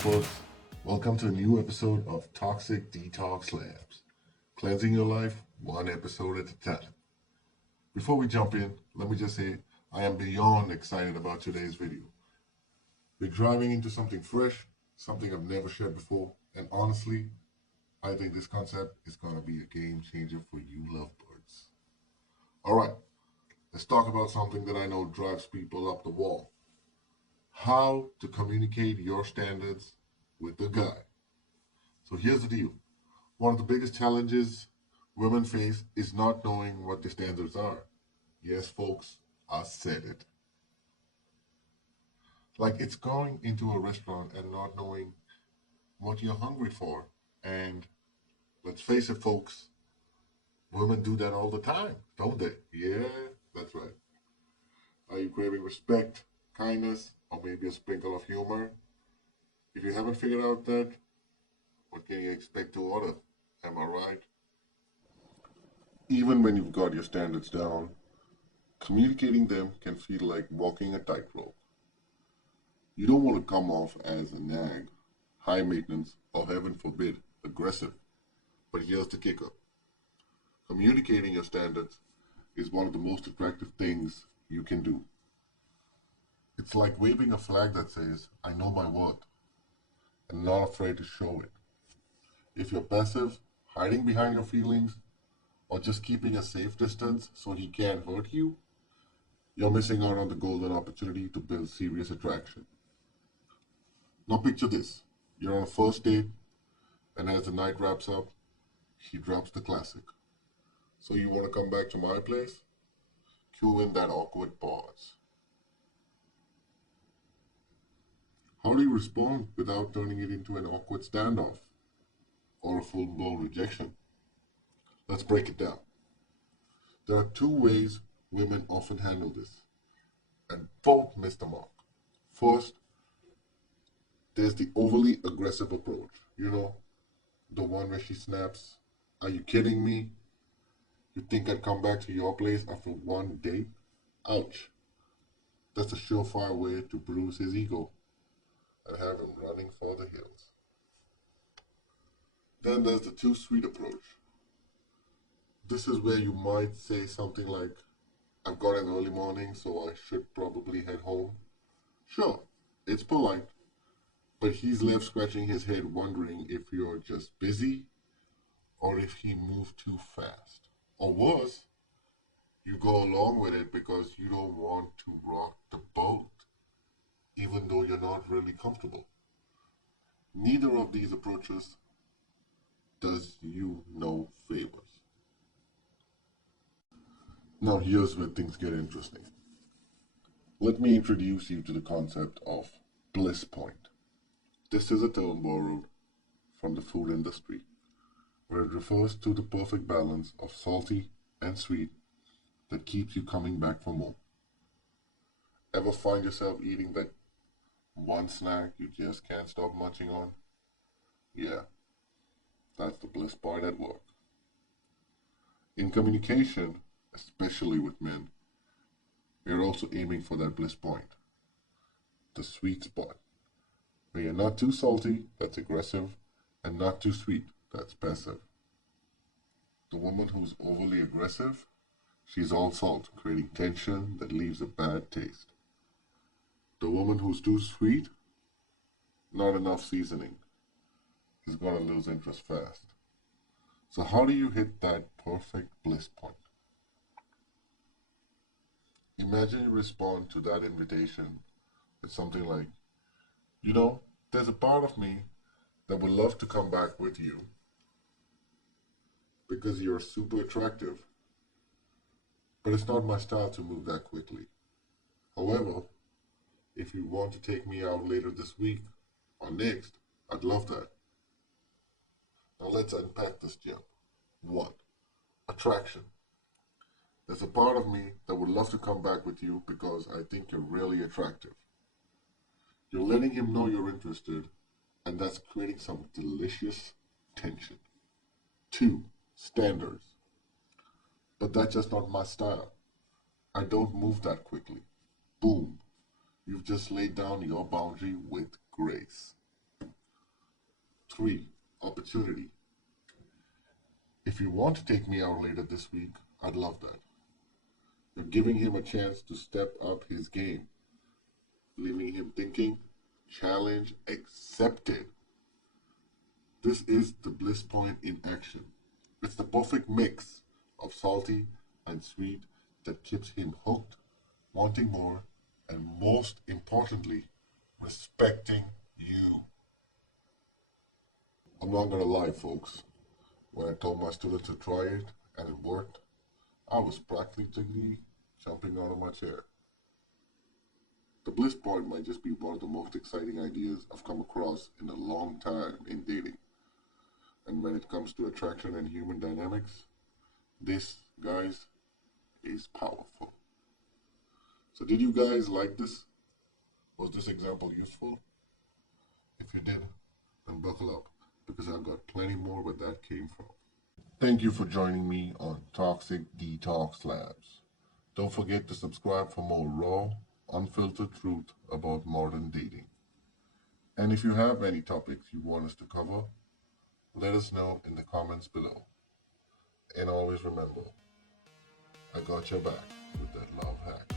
folks? Welcome to a new episode of Toxic Detox Labs, cleansing your life one episode at a time. Before we jump in, let me just say I am beyond excited about today's video. We're driving into something fresh, something I've never shared before, and honestly, I think this concept is going to be a game changer for you lovebirds. All right, let's talk about something that I know drives people up the wall. How to communicate your standards with the guy. So here's the deal. One of the biggest challenges women face is not knowing what the standards are. Yes, folks, I said it. Like it's going into a restaurant and not knowing what you're hungry for. And let's face it, folks, women do that all the time, don't they? Yeah, that's right. Are you craving respect, kindness, or maybe a sprinkle of humor? If you haven't figured out that, what can you expect to order? Am I right? Even when you've got your standards down, communicating them can feel like walking a tightrope. You don't want to come off as a nag, high maintenance, or heaven forbid, aggressive. But here's the kicker. Communicating your standards is one of the most attractive things you can do. It's like waving a flag that says, I know my worth, and not afraid to show it. If you're passive, hiding behind your feelings, or just keeping a safe distance so he can't hurt you, you're missing out on the golden opportunity to build serious attraction. Now picture this. You're on a first date, and as the night wraps up, he drops the classic. So you want to come back to my place? Cue in that awkward pause. How do you respond without turning it into an awkward standoff or a full-blown rejection? Let's break it down. There are two ways women often handle this, and both miss the mark. First, there's the overly aggressive approach. You know, the one where she snaps, are you kidding me? You think I'd come back to your place after one date? Ouch. That's a surefire way to bruise his ego and have him running for the hills. Then there's the too sweet approach. This is where you might say something like, I've got an early morning, so I should probably head home. Sure, it's polite, but he's left scratching his head wondering if you're just busy or if he moved too fast. Or worse, you go along with it because you don't want to rock the boat, even though you're not really comfortable. Neither of these approaches does you no favors. Now here's where things get interesting. Let me introduce you to the concept of Bliss Point. This is a term borrowed from the food industry, where it refers to the perfect balance of salty and sweet that keeps you coming back for more. Ever find yourself eating that one snack you just can't stop munching on? Yeah, that's the bliss point at work. In communication, especially with men, we're also aiming for that bliss point, the sweet spot, where you're not too salty, that's aggressive, and not too sweet, that's passive. The woman who's overly aggressive, she's all salt, creating tension that leaves a bad taste. The woman who's too sweet, not enough seasoning, is going to lose interest fast. So how do you hit that perfect bliss point? Imagine you respond to that invitation with something like, you know, there's a part of me that would love to come back with you because you're super attractive, but it's not my style to move that quickly. However, if you want to take me out later this week or next, I'd love that. Now let's unpack this gem. 1. Attraction. There's a part of me that would love to come back with you because I think you're really attractive. You're letting him know you're interested, and that's creating some delicious tension. 2. Standards. But that's just not my style. I don't move that quickly. Boom. You've just laid down your boundary with grace. 3. Opportunity. If you want to take me out later this week, I'd love that. You're giving him a chance to step up his game, leaving him thinking, challenge accepted. This is the Bliss Point in action. It's the perfect mix of salty and sweet that keeps him hooked, wanting more, and most importantly, respecting you. I'm not gonna lie, folks. When I told my students to try it and it worked, I was practically jumping out of my chair. The Bliss Point might just be one of the most exciting ideas I've come across in a long time in dating. And when it comes to attraction and human dynamics, this, guys, is powerful. So did you guys like this? Was this example useful? If you did, then buckle up, because I've got plenty more where that came from. Thank you for joining me on Toxic Detox Labs. Don't forget to subscribe for more raw, unfiltered truth about modern dating. And if you have any topics you want us to cover, let us know in the comments below. And always remember, I got your back with that love hack.